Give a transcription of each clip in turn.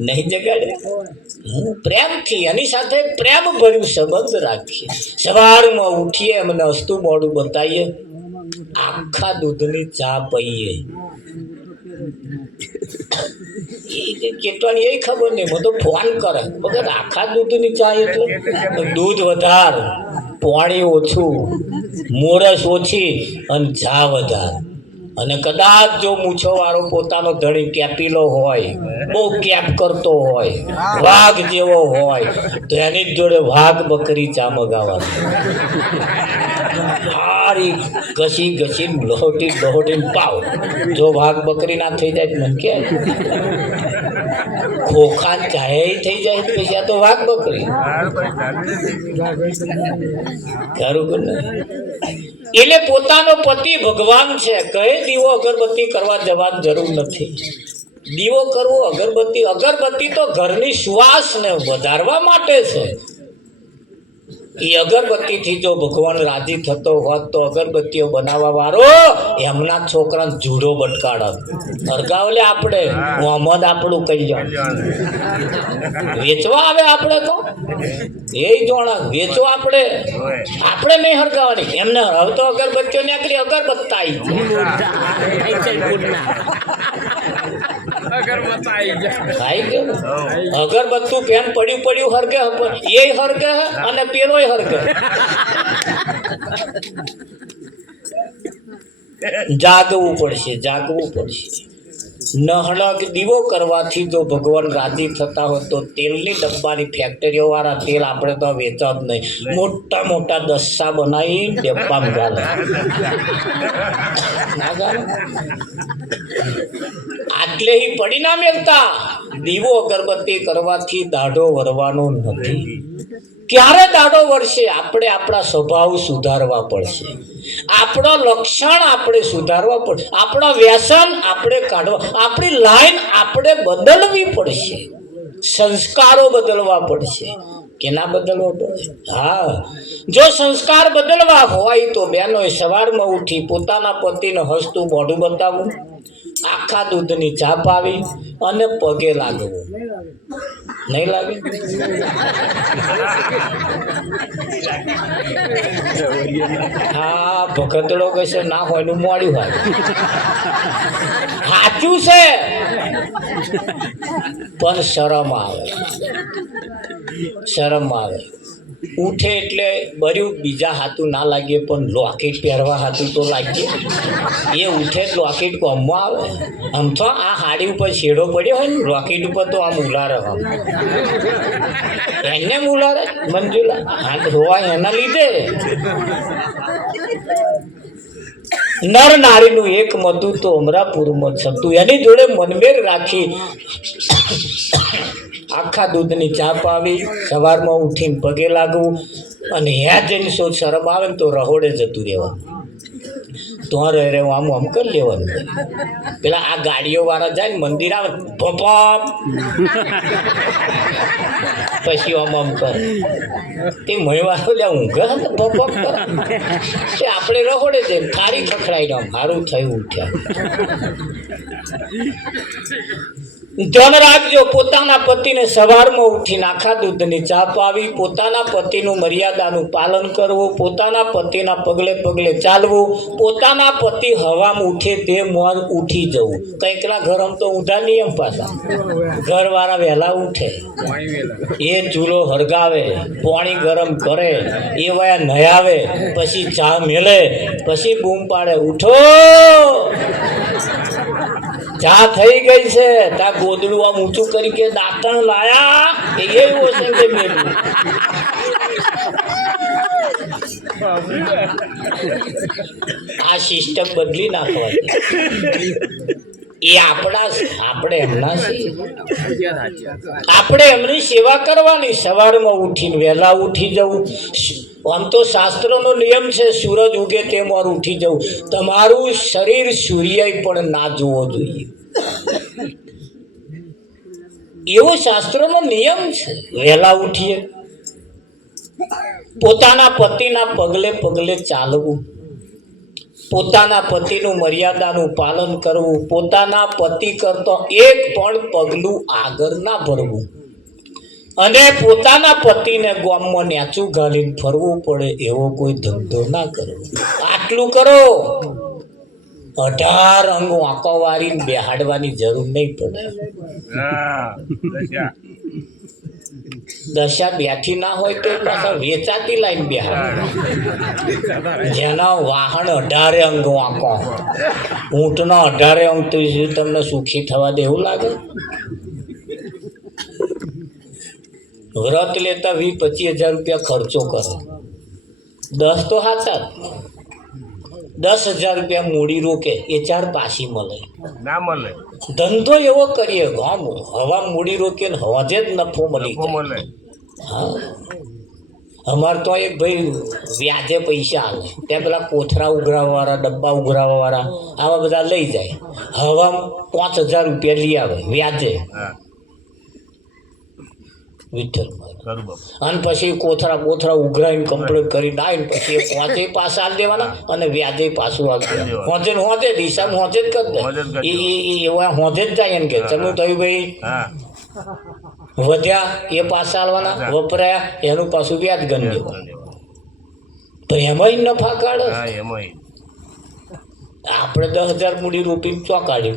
નહીં જગાડે. પ્રેમથી, એની સાથે પ્રેમ ભર્યું સંબંધ રાખીએ. સવારમાં ઉઠીએ, એમને હસતું મોડું બતાવીએ. આખા દૂધની ચા પીએ કેટવાની એ ખબર નહીં. બધો ફોન કરે. વગર આખા દૂધની ચા એટલે? દૂધ વધાર, પાણી ઓછું, મોરસ ઓછી, અને ચા વધાર. અને કદાચ જો મૂછો વાળો પોતાનો ધણી કેપીલો હોય, બહુ કેપ કરતો હોય, વાઘ જેવો હોય, તો એની જોડે વાઘ બકરી ચા મગાવવાની સારી ઘસી ઘસી લોહટી લોહટી પાવ. જો વાઘ બકરી ના થઈ જાય મન કે. ખોખા ચાહે થઈ જાય પૈસા તો વાઘ બકરી. ખરું નહીં? એટલે પોતાનો પતિ ભગવાન છે. કહે દીવો અગરબત્તી કરવા જવાની જરૂર નથી. દીવો કરવો અગરબત્તી અગરબત્તી તો ઘરની શ્વાસને વધારવા માટે છે. એ અગરબત્તીથી જો ભગવાન રાજી થતો હોત તો અગરબત્તીઓ બનાવવા વાળો એમના છોકરાને જુડો બટકાડત. હરગાવલે આપણે મોહમ્મદ આપણું કહી જાવ વેચવા આવે આપણે તો? એ જોણા વેચો આપણે. આપણે નહીં હરગાવાની. એમને હવે તો અગરબત્તીઓ નીકળી અગરબત્તા આવી ખાઈ ગયું અગરબત્તું કેમ પડ્યું પડ્યું હરગે એ હરગે અને પેલો હરગે. જાગવું પડશે જાગવું પડશે. નહળક દીવો કરવાથી જો ભગવાન રાજી થતા હોય તો તેલની ડબ્બાની ફેક્ટરીઓ વાળા તેલ આપણે તો વેચવા જ નહીં. મોટા મોટા દસ્સા બનાવી ડબ્બામાં ગાલે આટલે ના મેલતા. દીવો અગરબત્તી કરવાથી દાઢો વરવાનો નથી. ક્યારે દાડો વળશે? આપણે આપણા સ્વભાવ સુધારવા પડશે. આપણો લક્ષણ આપણે સુધારવા પડશે. આપણા વ્યસન આપણે કાઢવા, આપણી લાઈન આપણે બદલવી પડશે. સંસ્કારો બદલવા પડશે. કેના બદલવા પડશે? હા. જો સંસ્કાર બદલવા હોય તો બહેનોએ સવારમાં ઉઠી પોતાના પતિને હસતું મોઢું બતાવવું આખા દૂધની ચા પાવી અને પગે લાગવું. નહીં લાગે? હા, ભગતડો કહેશે, ના હોયનું મોડ્યું હોય સાચું છે. પણ શરમ આવે. શરમ આવે. ઉઠે એટલે બર્યું બીજા હાથું ના લાગે પણ લોકેટ પહેરવા હાથું તો લાગે એ ઉઠે લોકેટ કોમમાં આવે. આમ તો આ હાડી ઉપર છેડો પડ્યો હોય ને, લોકેટ ઉપર તો આમ ઉલારે આમ એને ઉલારે. મંજુલા હાથ ધોવાય એના લીધે. નર નારીનું એક મધુ તો અમરાપુરમાં છતું. એની જોડે મનમેર રાખી. આખા દૂધની ચા પાવી સવારમાં ઉઠીને પગે લાગવું અને હેર જઈને શું શરમ આવે ને તો રહોડે જતું રહેવાનું. તો રહે રહે આમ આમ કરી લેવાનું. પેલા આ ગાડીઓ વાળા જાય ને મંદિર આવે ભોપ પછી આમ આમ કરે. તે મહિવારો લે ઊંઘે ને, ભોપ આપણે રહોડે છે ખારી ખખડાઈને આમ સારું થયું ઉઠ્યા. ધ્યાન રાખજો પોતાના પતિને સવારમાં ઉઠીને આખા દૂધની ચા પાવી પોતાના પતિનું મર્યાદાનું પાલન કરવું, પોતાના પતિના પગલે પગલે ચાલવું, પોતાના પતિ હવામાં ઉઠે તે મોર ઉઠી જવું. કંઈકના આમ તો ઊંધા નિયમ પાછા. ઘરવાળા વહેલા ઉઠે. એ ચૂલો હળગાવે, પાણી ગરમ કરે, એ વયા નયાવે પછી ચા મેલે, પછી બૂમ પાડે, ઉઠો! ચા થઈ ગઈ છે. તા ગોદડું આમ ઊંચું કરી કે દાંતણ લાયા. એ એવું હશે કે મેલું આ સિસ્ટમ બદલી નાખવાની. એ આપણા આપણે એમના આપણે એમની સેવા કરવાની. સવારમાં ઉઠીને વહેલા ઉઠી જવું. આમ તો શાસ્ત્રનો નિયમ છે, સૂરજ ઉગે તે વાર ઉઠી જવું. તમારું શરીર સૂર્ય પણ ના જોવો જોઈએ. એવો શાસ્ત્રનો નિયમ છે, વહેલા ઉઠીએ. પોતાના પતિના પગલે પગલે ચાલવું. પોતાના પતિનું મર્યાદાનું પાલન કરવું. પોતાના પતિ કરતો એક પણ પગલું આગળ ના ભરવું. અને પોતાના પતિને ગામમાં નેચું ઘાલીને ફરવું પડે એવો કોઈ ધંધો ના કરો. આટલું કરો. અઢાર અંગો આંકો વારીને બેહાડવાની જરૂર નહીં પડે. દશા બેઠી ના હોય તો વેચાતી લાઈન બેહાડ. જેના વાહન અઢારે અંગો આંકો ઊંટના અઢારે અંગ તો તમને સુખી થવા દેવું લાગે? વ્રત લેતા વીસ પચીસ હજાર રૂપિયા ખર્ચો કરે. દસ તો હાથા દસ હજાર રૂપિયા મૂડી રોકે એ ચાર પાછી મળે. ના મળે. ધંધો એવો કરીએ ગામ હવા મૂડી રોકીને હવાજે જ નફો મળી મળે. હા. અમારે તો એક ભાઈ વ્યાજે પૈસા આવે ત્યાં પેલા કોથરા ઉઘરાવવાવાળા ડબ્બા ઉઘરાવવાવાળા આવા બધા લઈ જાય. હવા પાંચ હજાર રૂપિયા લઈ આવે વ્યાજે. હા. વિઠ્ઠલ અને પછી કોથરા કોથરા ઉઘરાઈને કમ્પ્લીટ કરીને આવીને પછી પાંચે પાછા આલી દેવાના અને વ્યાજે પાછું આલી દેવાના. હોંચે ને હોંચે જ હિસાબ દે. જ કરી એ એ- એવા હોંચે જ જાય એમ કે. તમે થયું ભાઈ. વધ્યા એ પાછા હાલવાના વપરાયા એનું પાછું વ્યાજ ગણી દેવાનું. તો એમાંય નફા કાઢે. આપણે દસ હજાર મૂડી રોપી ચોકાડ્યું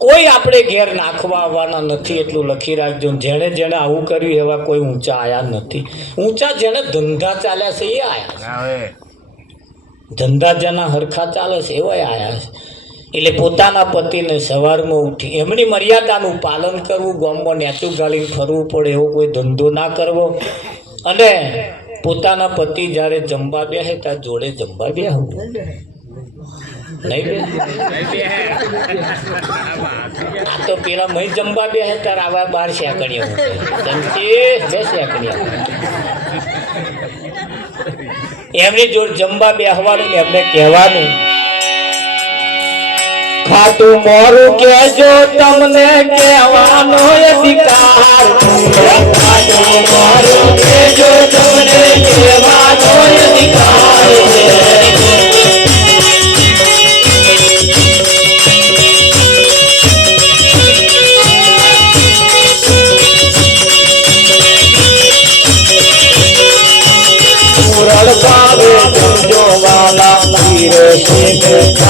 કોઈ આપણે ઘેર નાખવા આવવાના નથી એટલું લખી રાખજો. જેણે જેણે આવું કર્યું એવા કોઈ ઊંચા આયા નથી. ઊંચા જેણે ધંધા ચાલ્યા છે એ આયા ધંધા જેના હરખા ચાલે છે એવા આયા છે. એટલે પોતાના પતિને સવારમાં ઉઠી એમની મર્યાદાનું પાલન કરવું ગામમાં નેચું ગાળીને ફરવું પડે એવો કોઈ ધંધો ના કરવો. અને પોતાના પતિ જ્યારે જમવા બેસે ત્યાં જોડે જમવા બેહવું બે તો પેલા મહી જમવા બે તાર આવા બાર શેકડીઓ સંચી બે શેકડીઓ એમની જોડે જમવા બેહવાનું ને એમને કહેવાનું ખાતું મોરું કેજો તમને કહેવાનો અધિકાર ખાતું મોરું કેજો તમને કહેવાનો વીર સિંહ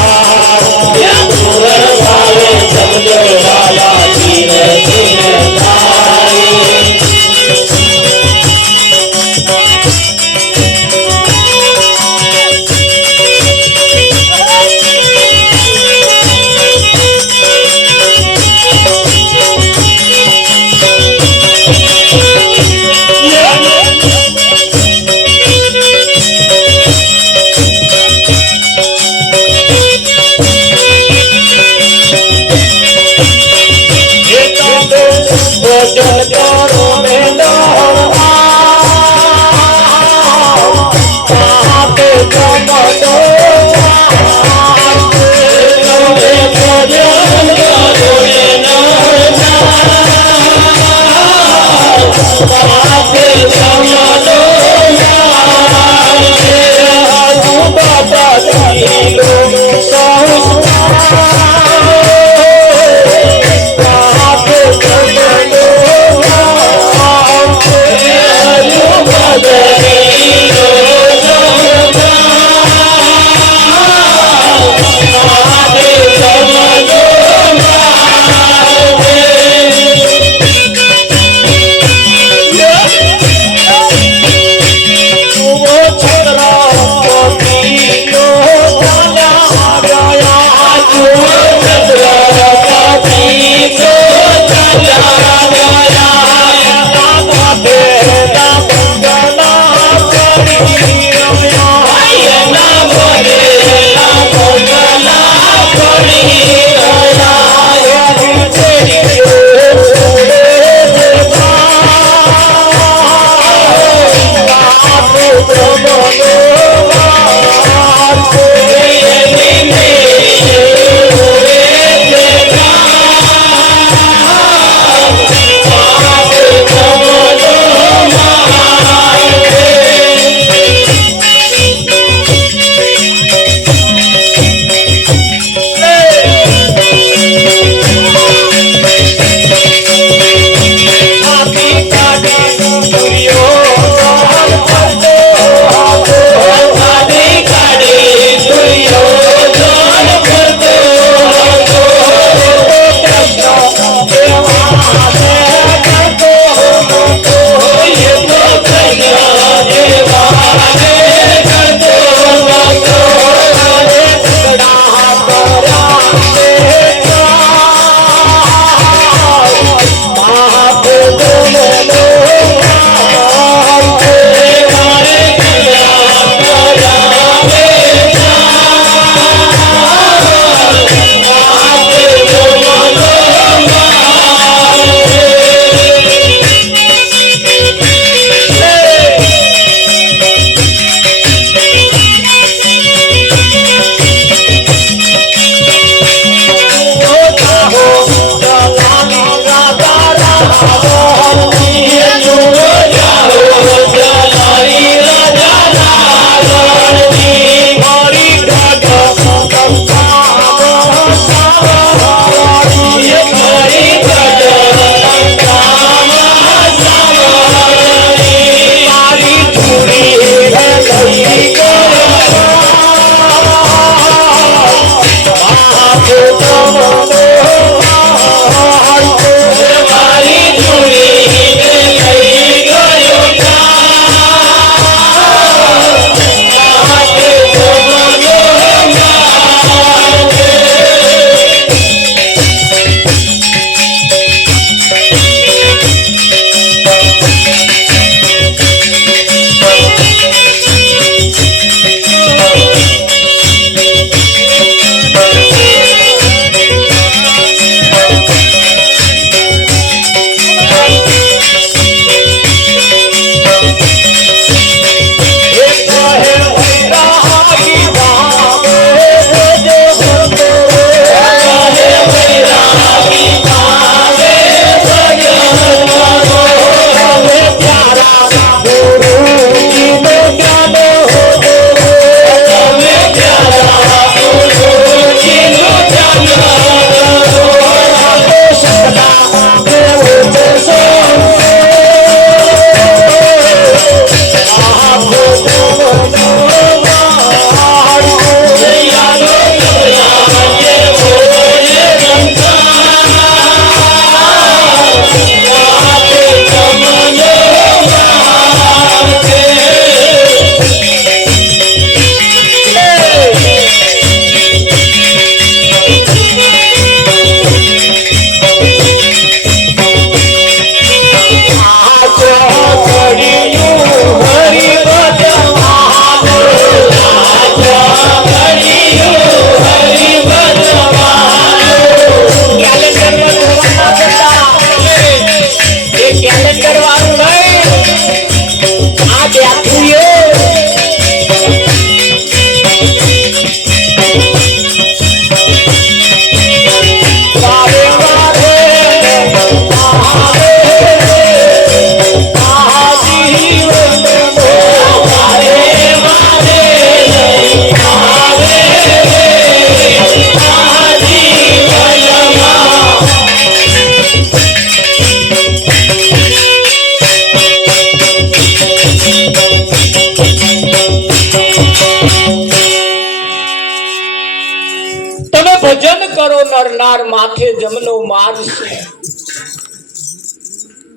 માથે જમનો માર્ગ છે.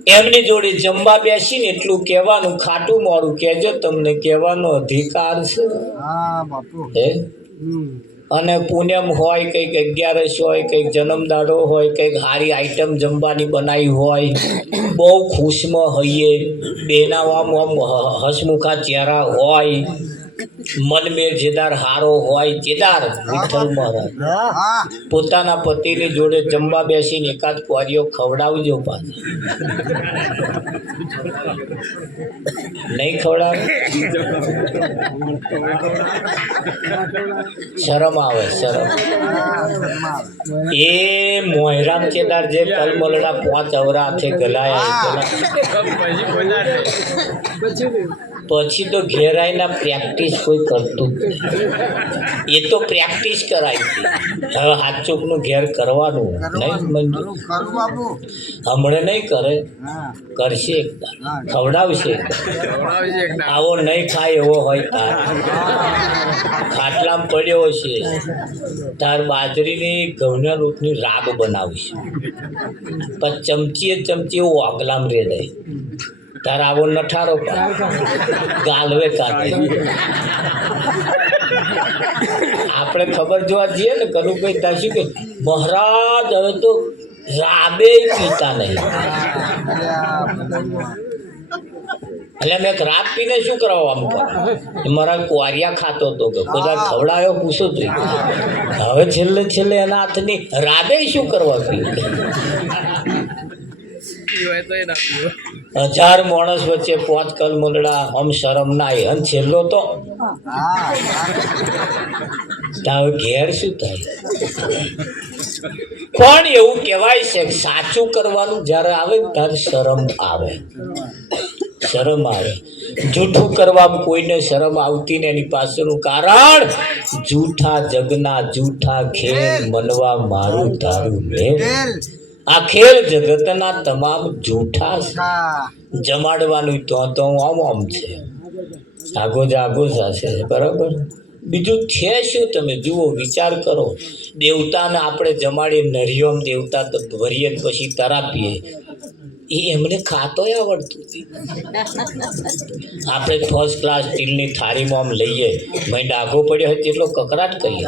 એમની જોડે જમવા બેસીને એટલું કહેવાનું ખાટું મોડું કહેજો તમને કહેવાનો અધિકાર છે. હે અને પૂનમ હોય કંઈક અગિયારસ હોય કંઈક જન્મદાડો હોય કંઈક સારી આઈટમ જમવાની બનાવી હોય બહુ ખુશમાં હોઈએ બેના આમ આમ હ- હસમુખા ચહેરા હોય મનમેર જેદાર હારો હોય જેદાર વિઠ્ઠલ મહારાજ પોતાના પતિની જોડે જમવા બેસીને એકાદ ક્વારીઓ ખવડાવજો પાછી. નહીં ખવડાવે? શરમ આવે, શરમ. એ મોહરામ કેદાર જે કલમલડા પાંચ અવરા હાથે ગલાયા. પછી તો ઘેરાયના પ્રેક્ટિસ કોઈ કરતું એ તો પ્રેક્ટિસ કરાય હવે હાથ ચોકનું ઘેર કરવાનું નહીં મંજૂર. હમણાં નહીં કરે. કરશે ખવડાવશે આવો નહીં ખાય એવો હોય તાર. ખાટલામાં પડ્યો છે તાર બાજરીની ઘઉંના રોટની રાગ બનાવશે. પછી ચમચીએ ચમચી એવું ઓગલામ રેડે તાર આવો નઠારો. ગાલવે કાઢે. આપણે ખબર જોવા જઈએ ને કરું કઈ ત્યાં શું કે મહારાજ, હવે તો રાબે પીતા નહીં. એટલે મેં એક રાત પીને શું કરવા આમ મારા કુવારિયા ખાતો હતો કે બધા ખવડાયો, પૂછો તો. હવે છેલ્લે છેલ્લે એના હાથની રાબે શું કરવા હજાર માણસ વચ્ચે પાંચ કલ મુંદડા આમ શરમ ના આવે અને છેલ્લો તો? હા ઘેર શું થાય? પણ એવું કહેવાય છે સાચું કરવાનું જ્યારે આવે ત્યારે શરમ આવે? શરમ આવે. જૂઠું કરવામાં કોઈને શરમ આવતી ને એની પાછળનું કારણ જૂઠા જગના જૂઠા ખેલ મનવા મારું તારું ને તેલ આ ખેલ જગતના તમામ જૂઠા જમાડવાનું તો તો આમ આમ છે. આગો જાગો આગો બરાબર? બીજું છે શું તમે? જુઓ વિચાર કરો. દેવતાને આપણે જમાડીએ નરિયોમ દેવતા તો ભરીએ પછી તરાપીએ. એ એમને ખાતોય આવડતું. આપણે ફર્સ્ટ ક્લાસ સ્ટીલની થાળીમાં આમ લઈએ. મેં ડાઘો પડ્યો હોય તેટલો કકરાટ કરીએ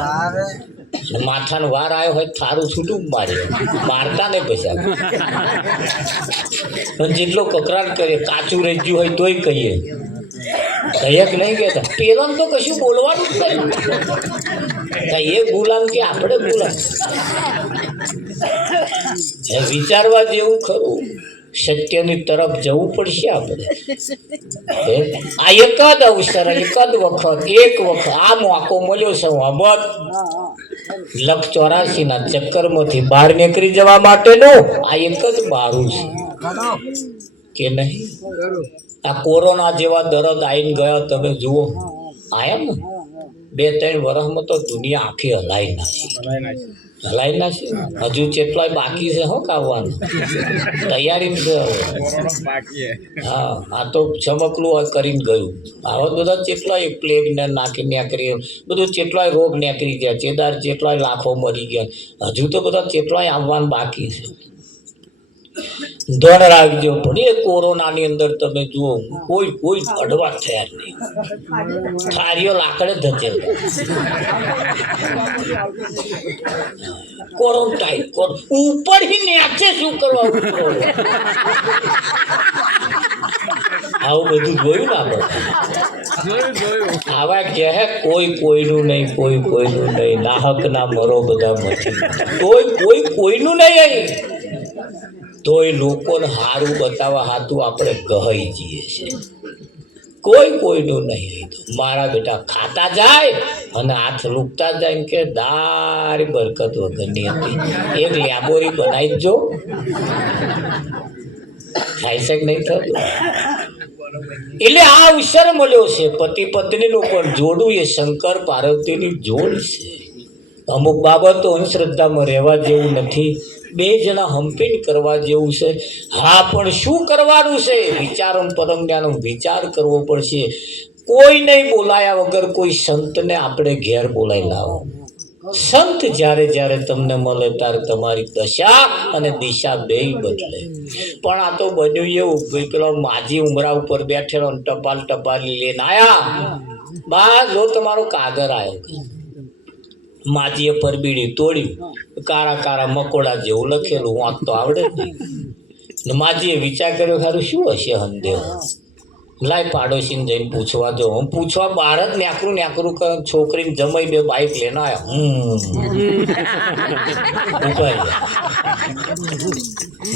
માથાનો વાર આવ્યો હોય થારું છૂટું મારે. મારતા નહીં પૈસા. પણ જેટલો કકરાટ કરીએ, કાચું રેજ્યું હોય તોય કહીએ. કહીએ કે નહીં કહેતા? પેલા તો કશું બોલવાનું જ નહીં. એ ગુલામ કે આપણે ગુલામ? વિચારવા જેવું ખરું. સત્યની તરફ જવું પડશે આપણે. આ એકાદ અવસર, એકાદ વખત, એક વખત આ મોકો મળ્યો છે મોહમ્મદ લખ ચોરાસી ના ચક્કરમાંથી બહાર નીકળી જવા માટેનું આ એક જ બારું છે. કે નહીં? આ કોરોના જેવા દરદ આવીને ગયા તમે જુઓ. આયા ને? બે ત્રણ વર્ષમાં તો દુનિયા આખી હલાઈ નાખી. હલાઈ નાખી. હજુ કેટલાય બાકી છે હો કાવવાનું. તૈયારી છે હવે. હા. આ તો ચમકલું કરીને ગયું. આવા બધા કેટલાય પ્લેગ ને નાખી નીકળી બધું કેટલાય રોગ નીકળી ગયા ચેદાર કેટલાય લાખો મરી ગયા. હજુ તો બધા કેટલાય આવવાનું બાકી છે. ધન ગયો પણ એ કોરોનાની અંદર તમે જુઓ કોઈ કોઈ અડવા થયા નહીં. થારીઓ લાકડે ધચેલ ક્વોરન્ટાઇન ઉપર હી નેચે શું કરવા ઉપર આવું બધું જોયું ને આપણે? આવા કહે કોઈ કોઈનું નહીં કોઈ કોઈનું નહીં નાહક ના મરો બધા મચી તોય કોઈ કોઈનું નહીં તોય લોકોને સારું બતાવવા હાથું આપણે ગહાઈ જઈએ છીએ. કોઈ કોઈનું નહીં મારા બેટા ખાતા જાય અને હાથ લૂકતા જાય કે દારી બરકત વગરની હતી. એક લેબોરી બનાવી જો થાય છે કે નહીં થતું? એટલે આ અવસર મળ્યો છે. પતિ પત્નીનું પણ જોડું એ શંકર પાર્વતીની જોડ છે. અમુક બાબતો અંધશ્રદ્ધામાં રહેવા જેવું નથી. બે જણા હંપીને કરવા જેવું છે. હા, પણ શું કરવાનું છે? વિચારમ પરમ જ્ઞાનો વિચાર કરવો પડશે. કોઈ નહીં બોલાયા વગર કોઈ સંતને આપણે ઘેર બોલાવી લાવો. સંત જ્યારે જ્યારે તમને મળે ત્યારે તમારી દશા અને દિશા બે બદલે. પણ આ તો બન્યું એવું ભાઈ પેલો માજી ઉમરા ઉપર બેઠેલો ટપાલ ટપાલી લઈને આયા. બા, જો તમારો કાગર આવ્યો માજીએ પરબીડી તોડ્યું કારા કારા મકોડા જેવું લખેલું, વાંક તો આવડે ને માજીએ વિચાર કર્યો ખારું શું હશે હંદેવ લાય પાડોશીને જઈને પૂછવા જો. હું પૂછવા બહાર જ ન્યાકરું ન્યાકરું કર છોકરીને જમાઈ બે બાઈક લઈને આવ્યા હમ.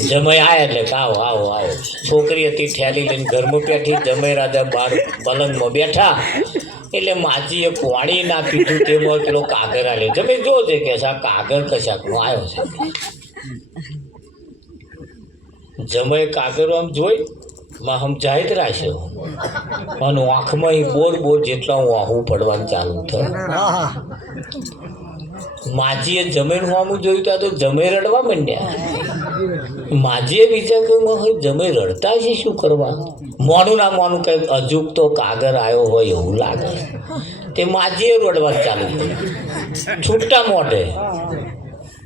જમાઈ આયા એટલે કે આવો આવો આવો. છોકરી હતી, ઠેલી લઈને ઘરમાં બેઠી જમાઈ રાજા બાર પલંગમાં બેઠા. એટલે માજીએ પાણી ના પીધું તેમાં પેલો કાગર આવ્યો તમે જો છે કે આ કાગર કશાકનો આવ્યો છે. જમય કાગર આમ જોઈ માં હમ જ રાખ્યો. અને આંખમાં એ બોર બોર જેટલા હું આહું પડવાનું ચાલુ થયું. માજીએ જમીન હોવાનું જોયું ત્યાં તો જમે રડવા માંડ્યા. માજીએ બીજા હવે જમે રડતા છે, શું કરવા? મોનું ના મોનું કંઈક અજુક તો કાગર આવ્યો હોય એવું લાગે. તે માજીએ રડવા ચાલુ કર્યું. છૂટા મોઢે.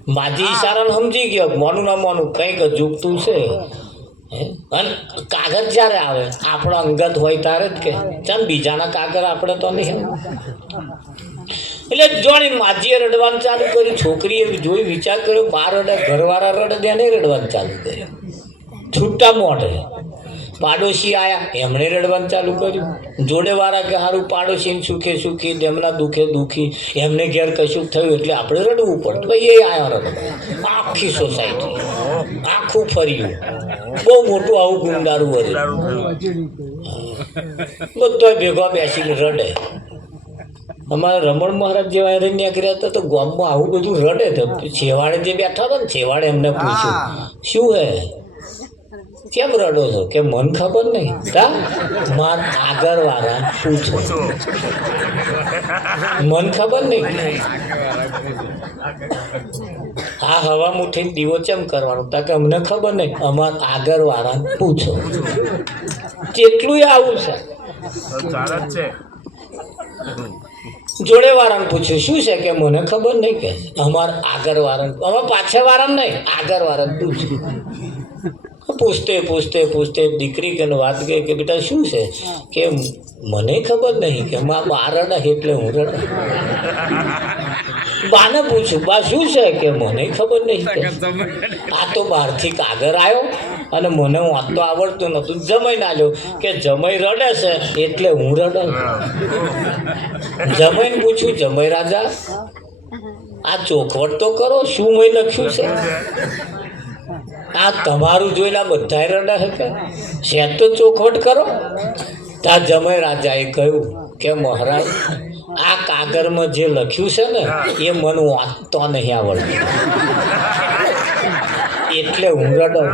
માજી ઈશારાને સમજી ગયો મોનું ના મોનું કંઈક અજુકતું છે. અને કાગળ જ્યારે આવે, આપણો અંગત હોય ત્યારે જ કે, ચાલ બીજાના કાગળ આપણે તો નહીં. એટલે જોણી માજીએ રડવાનું ચાલુ કર્યું છોકરીએ જોઈ વિચાર કર્યો બાર રડે ઘરવાળા રડે તેને રડવાનું ચાલુ કર્યું. છૂટા મોઢે. પાડોશી આયા એમણે રડવાનું ચાલુ કર્યું. જોડેવાળા કે સારું પાડોશીને સુખે સુખી તેમના દુઃખે દુઃખી એમને ઘેર કશું થયું એટલે આપણે રડવું પડતું ભાઈ એ આવ્યો રડવા. આખી સોસાયટી આખું ફર્યું. બહુ મોટું આવું ગુંડારું હતું. બધો ભેગો બેસીને રડે. અમારા રમણ મહારાજ જેવા હેરાન કર્યા હતા તો ગામમાં આવું બધું રડે તો છેવાડે જે બેઠા હતા ને છેવાડે એમને પૂછ્યું શું હે? કેમ રડો છો? કે મન ખબર નહીં? તા માર આગળ વાળા પૂછો. મન ખબર નહીં? આ હવા મુઠી દીવો ચેમ કરવાનું? તા કે અમને ખબર નહીં. અમાર આગળ વાળા પૂછો. કેટલું આવું છે. તો છે. જોડે વાળાને પૂછ્યું શું છે કે મને ખબર નહીં કે અમાર આગળ વારણ અમાર પાછળ વારણ નહીં આગળ વારણ પૂછ્યું. પૂછતે પૂછતે પૂછતે દીકરી કે વાત કહે કે બેટા શું છે કે મને ખબર નહીં કે મા રડે એટલે હું રડે. બાને પૂછ્યું બા શું છે કે મને ખબર નહીં આ તો બહારથી કાગર આવ્યો અને મને વાંચતો આવડતું નહોતું. જમાઈ નાલ્યો કે જમાઈ રડે છે એટલે હું રડે. જમાઈને પૂછ્યું, જમાઈ રાજા, આ ચોખવટ તો કરો, શું મેં લખ્યું છે? આ તમારું જોઈને આ રડે છે છે તો ચોખવટ કરો. તા જમાઈ રાજાએ કહ્યું કે, મહારાજ, આ કાગળમાં જે લખ્યું છે ને, એ મને વાંચતો નહીં આવડતું. એટલે હું રડું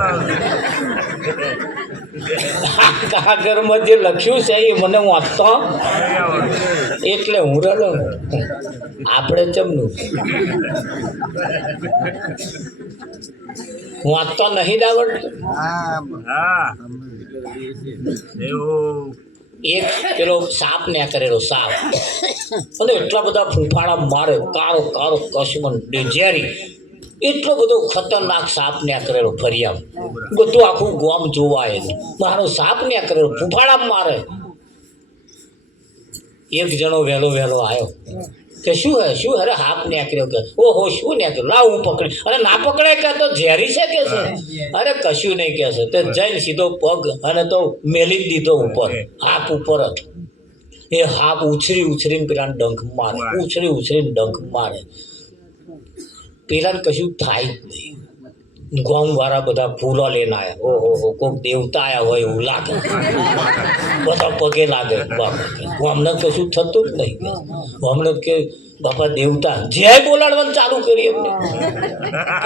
કાગળમાં જે લખ્યું છે એ મને વાંચતો. એટલે હું આપણે ચમનું વાંચતો નહીં આવડતું એક પેલો સાપ ને કરેલો સાપ. અને એટલા બધા ફૂંફાળા મારે, કારો કારો કશમન ડેજેરી એટલો બધો ખતરનાક સાપ ન્યા કરેલો ફરિયામ. બધું આખું ગોમ જોવાય મારો સાપ ન્યા કરેલો ફૂફાડા મારે. એક જણો વહેલો વહેલો આવ્યો કે શું હે શું અરે હાપ ન્યા કર્યો કે ઓહો શું નેકર્યો લાવ હું પકડી. અરે ના પકડે કે તો ઝેરી છે કે છે અરે કશું નહીં કે છે તે જઈને સીધો પગ અને તો મેલી દીધો ઉપર. હાપ ઉપર જ. એ હાફ ઉછરી ઉછરીને પેલા ડંખ મારે. ઉછરી ઉછરીને ડંખ મારે. પેલાને કશું થાય જ નહીં. ગામ વાળા બધા ફૂલો લઈને આવ્યા ઓહો હો કોઈક દેવતા આવ્યા હોય એવું લાગે. બધા પગે લાગે. બાપા અમને કશું થતું જ નહીં. અમને કે બાપા દેવતા જય બોલાડવાનું ચાલુ કરી એમને.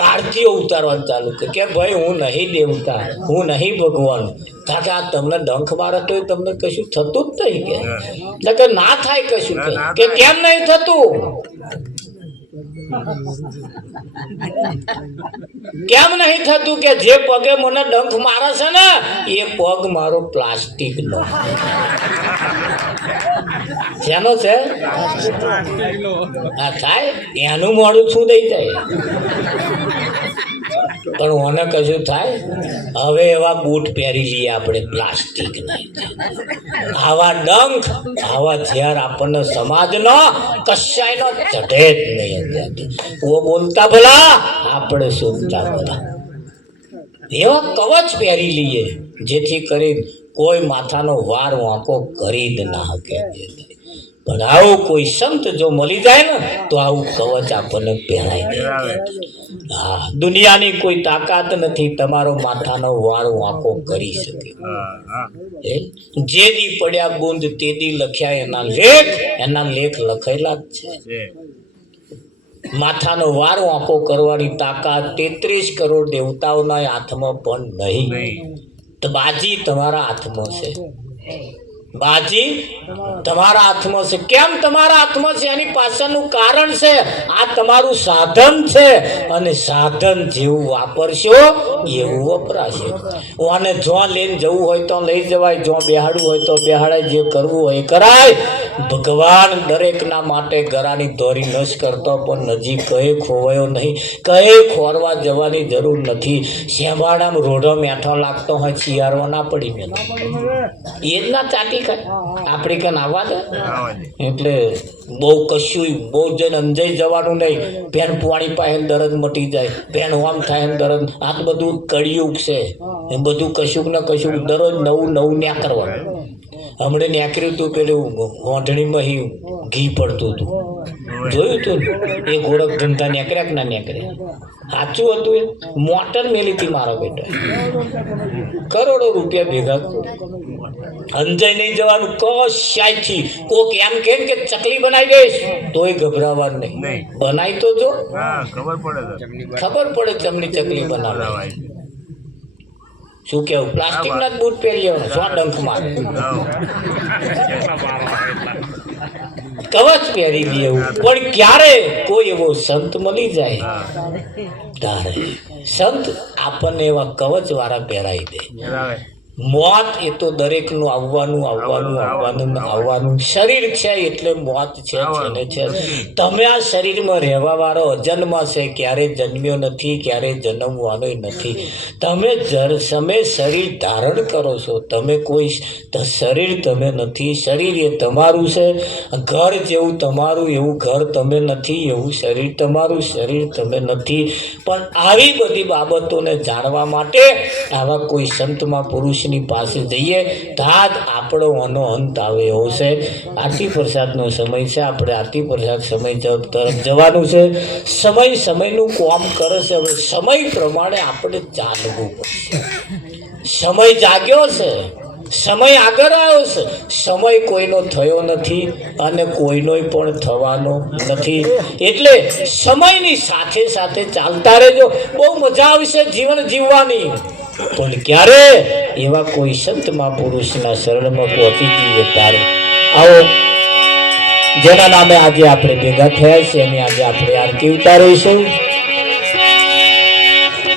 આરતીઓ ઉતારવાનું ચાલુ કરી. કે ભાઈ હું નહીં દેવતા હું નહીં ભગવાન. કારણ કે આ તમને ડંખ મારે તો તમને કશું થતું જ નહીં કે. ના થાય કશું કે. કેમ નહીં થતું? કેમ નહીં થતું કે જે પગે મને ડંખ મારે છે ને, એ પગ મારો પ્લાસ્ટિક નો. શેનો છે? આ થાય. એનું મોડું શું દઈ જાય પણ મને કશું થાય? હવે એવા બૂટ પહેરી લઈએ આપણે પ્લાસ્ટિક આવા ડંખ, આવા ઝેર આપણને સમાજનો કશાયનો ચઢે જ નહીં. ઓ બોલતા ભલા, આપણે સુનતા ભલા. એવા કવચ પહેરી લઈએ, જેથી કરી કોઈ માથાનો વાર વાંકો કરી જ ના શકે. પણ આવું કોઈ સંત જો મળી જાય ને, તો આવું કવચ આપણને પહેરાઈ હા, દુનિયાની કોઈ તાકાત નથી તમારો માથાનો વાર વાંકો કરી શકે. જે દી પડ્યા બુંદ તે દી લખ્યા એના લેખ એના લેખ લખેલા જ છે. માથાનો વાર આંખો કરવાની તાકાત તેત્રીસ કરોડ દેવતાઓના હાથમાં પણ નહીં. તો બાજી તમારા હાથમાં છે. બાજી, તમારા હાથમાં છે. કેમ તમારા હાથમાં છે? એની પાછળનું કારણ છે, આ તમારું સાધન છે. અને સાધન જેવું વાપરશો, એવું વપરાશે. અને જો લઈને જવું હોય તો લઈ જવાય જો બેહાડવું હોય તો બેહાડાય, જે કરવું હોય કરાય. ભગવાન દરેકના માટે ગરાની દોરી નશ કરતો, પણ નજીક કહે ખોવાયો નહીં. કહે ખોરવા જવાની જરૂર નથી. શેવાડામ રોડો મેઠો લાગતો હોય, શિયાળો ના પડી મેં એ જ ના ચાટી આપણે કન આવવા દે આવા દે એટલે બહુ કશું, બહુ જઈને અંજાઈ જવાનું નહીં. પેન પુવાણી પાસે દરદ મટી જાય. પેન હોમ થાય એમ દરદ. આ બધું કળિયુગ છે એ બધું કશુંક ને કશુંક દરરોજ નવું નવું ન્યા કરવાનું. હમણાં ન્યાકર્યું હતું પેલું હોંઢણીમાં અહીં ઘી પડતું હતું. જોયું તું ને? એ ગોળક ધંધા નેકર્યા કે ના નેકર્યા? સાચું હતું એ? મોટર મેલી હતી મારો બેટો. કરોડો રૂપિયા ભેગા અંજાઈ નહીં જવાનું કશાયથી. કોક એમ કેમ કે ચકલી બનાવી દઈશ તોય ગભરાવાનું નહીં. બનાવી તો જો. ખબર પડે ખબર પડે તમને ચકલી બનાવે બનાવાય છે. શું કેવું? પ્લાસ્ટિક ના બૂટ પહેરી લેવાનું સો ડંખ મારે કવચ પહેરી દેવું પણ ક્યારે કોઈ એવો સંત મળી જાય? તારે. સંત આપણને એવા કવચ વાળા પહેરાવી દે. મોત એ તો દરેકનું આવવાનું આવવાનું આવવાનું આવવાનું શરીર છે એટલે મોત છે છે છે. તમે આ શરીરમાં રહેવા વાળો અજન્મ છે ક્યારે જન્મ્યો નથી ક્યારે જન્મવાનો નથી. તમે જર તમે શરીર ધારણ કરો છો. તમે કોઈ શરીર તમે નથી. શરીર એ તમારું છે. ઘર જેવું તમારું એવું ઘર તમે નથી. એવું શરીર તમારું શરીર તમે નથી. પણ આવી બધી બાબતોને જાણવા માટે આવા કોઈ સંતમાં પુરુષની પાસે જઈએ તાજ આપણો આનો અંત આવે એવો છે. આરતી પ્રસાદનો સમય છે. આપણે આરતી પ્રસાદ સમય તરફ જવાનું છે. સમય સમયનું કોમ કરે છે. હવે સમય પ્રમાણે આપણે ચાલવું પડશે. સમય જાગ્યો છે. સમય આગળ આવ્યો છે. સમય કોઈનો થયો નથી અને કોઈનોય પણ થવાનો નથી. એટલે સમયની સાથે સાથે ચાલતા રહેજો. બહુ મજા આવશે જીવન જીવવાની. પણ ક્યારે એવા કોઈ સંત મહાપુરુષના શરણમાં પહોંચી જઈએ ત્યારે? આવો, જેના નામે આજે આપણે ભેગા થયા છે એની આજે આપણે આરતી ઉતારીશું.